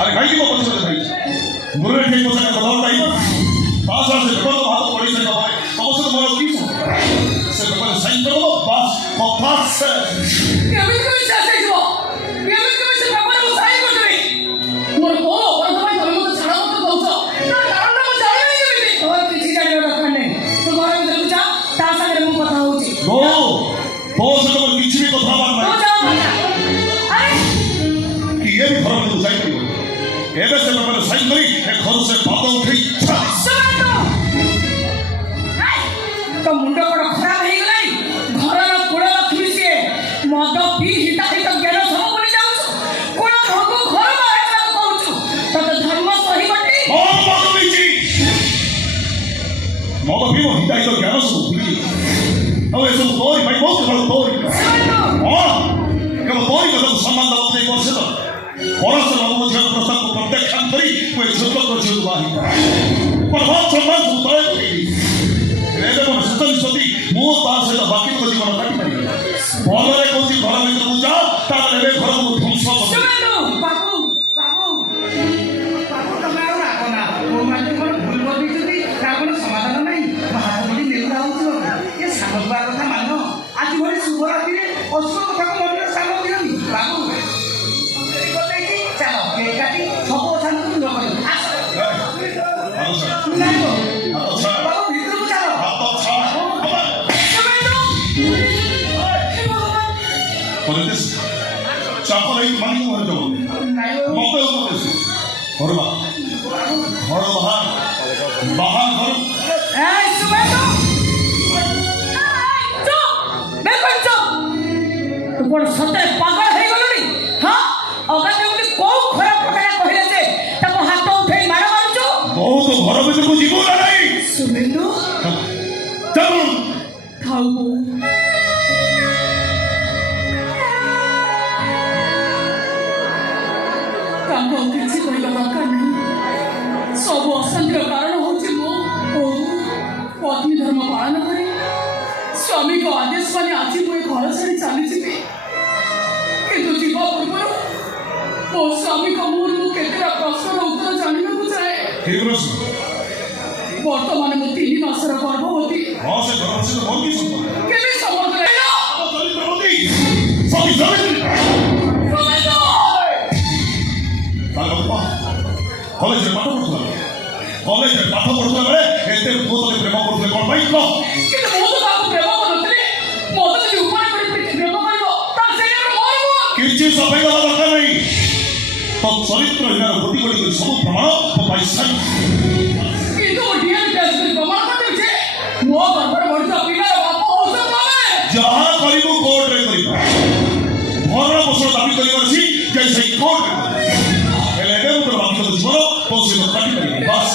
अरे कहीं को पहुंच गए भाई गुरु ने को सका बताओ नहीं पास से को बात पड़ी से भाई तो उसे मोर की से पर साइन करो बस पास से केमित कमी से आइबो केमित कमी से पेपर को साइन करबी मोर को प्रथम तमे मते छाड़ा मत दउछ ना कारण म जानि केमिति और किछि जानि दरकार नै तो घर में देखु जा ता संगे मु कथा होउची गो तो से तो किछि भी कथा बात तो नहीं जाओ अरे कि ये भी घर में साइन करियो एबे से पेपर साइन करी ए घर से पाद उठई तो मुंडा बड़ा खराब हे गलाई घर न कोड़ा लक्ष्मी से मद पी हिता हिता ज्ञान सब बोली जाऊ कोड़ा भगो घर बाहर ना कहू तो धर्म सही बटी ओ मद पीची मद पी वो हिता हिता ज्ञान सब भूली अब ए सब तोरी भाई बहुत बड़ तोरी हां कब तोरी का संबंध अपने को से तो परस लोग जो प्रसंग को प्रत्याख्यान करी कोई छोटो को जो बाही प्रभाव संबंध तोय रे मन सतन सती मो पास से बाकी को जीवन काटी पारी बोलरे कोसी घर भीतर को जा ता लेबे घर को ध्वंस कर सुनो बाबू बाबू बाबू तमे आ राखो ना ओ माटी कोन भूल कर दिछती ता कोन समाधान नै बाहर बडी नेउरा होछ ये सामग्र कथा मानो आज भरी शुभ रात्रि रे अशुभ कथा को मन रे सामग्र दियनी बाबू को देखि चलो के काटी सब कथा न न कर अच्छा बाबू भीतर को चलो परदेश चापर एक मानी को हरजो मते उपदेश घरबा घर बाहर घर ए सुबेतो बिल्कुल चुप तू कोन सते पागल हे गलुनी हां अगर तुमने को खराब प्रकार कहिले जे तको हाथ उठै मार मारछु बहुत घर भीतर को जीवो ना नहीं सुबेतो चल खाऊ ताको किछि कहला दरकार नहीं सब अशांतिर कारण होछि मो पत्नी धर्म पालन करे स्वामी को आदेश माने आज मु घर छाड़ी चली जीवी किंतु जीवा पूर्व मो स्वामी को मुर मु केतरा प्रश्नर उत्तर जानिबा को चाहे ठीक प्रश्न वर्तमान मु 3 मासर गर्भवती हां से घर से बहुत की संबंध केबे संबंध लेना चरित्रवती सभी सभी कॉलेज में पाठ पढ़ुला बेले एते बहुत प्रेम करथले कोन भाई लो किंतु मो तो बाबू प्रेम करथले मो तो जे उपाय करी प्रेम करबो ता सेने मोरबो किछि सफाई वाला दरकार नहीं तो चरित्र हिना गोटी गोटी सब प्रमाण तो पाइसाई किंतु डीएन टेस्ट कर प्रमाण करते छे मो गर्भर बढिया पिला बाप औषध पावे जहां करिबो कोर्ट रे करिबो घर बसर दाबी करिବାର छी जैसे कोर्ट रे हेले एबे तो बाकी तो जीवन तो से काटी बस